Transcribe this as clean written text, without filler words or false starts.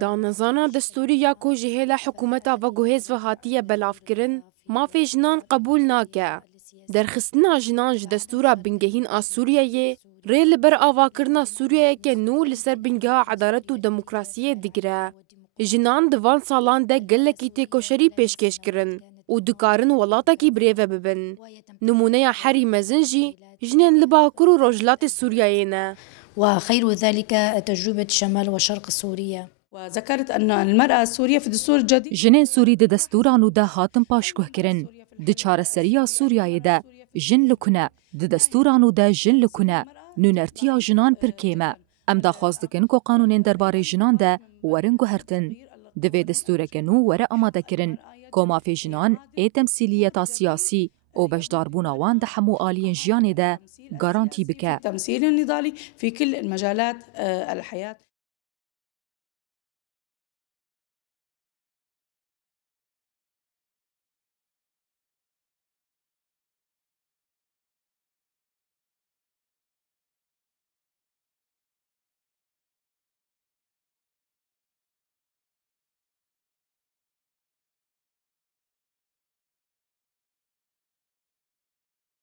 دانزانا دستوری یا کو جهیل حکومتا و گوهز و هاتیه بلاف کرن مافی جنان قبول ناکه. درخستنا جنان ج دستورا بنگهین آ سوریه ریل بر آوا کرنا سوریه که نو لسر بنگه عدالت و دموکراسیه دیگره. جنان دوان سالان ده گلکی تکوشری پیشکش کرن و دکارن ولاتا کی بریوه ببن. نمونه یا حری مزنجی جنین لباکر و رجلات سوریه نه. وخير ذلك تجربة شمال وشرق سوريا. وذكرت أن المرأة السورية في الدستور الجديد جنين سوري د دستورانو ده هاتم پاشکوه کرن. د چارەسەریya سوریایê de jin li ku ne, di destûrano de jin li ku ne, nûnertiya jinan pir kêm e. Em daxwaz dikin ku qanûnên derbarê jinan de werin guhertin. Di vê destûreke nû were amadekirin, ku mafê jinan ê temsîliyeta siyasî û beşdarbûna wan di hemû aliyên jiyanê de garantî bike. تمثيل نضالي في كل المجالات الحياة.